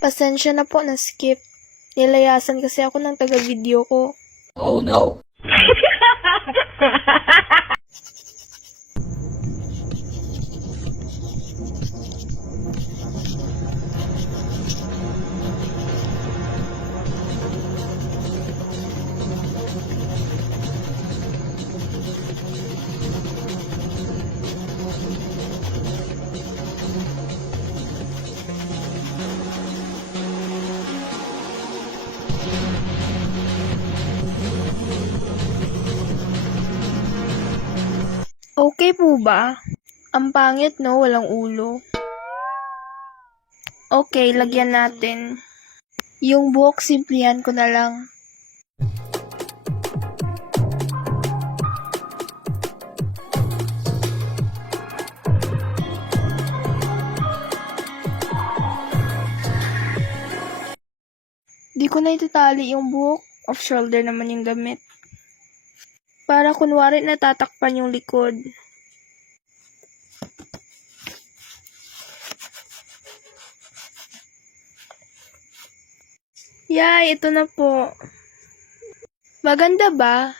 Pasensya na po na skip. Nilayasan kasi ako ng taga-video ko. Oh no. Okay po ba? Ang pangit no, walang ulo. Okay, lagyan natin. Yung buhok simplihan ko na lang. Di ko na itatali yung buhok. Off-shoulder naman yung damit. Para kunwari natatakpan yung likod. Yay, ito na po. Maganda ba?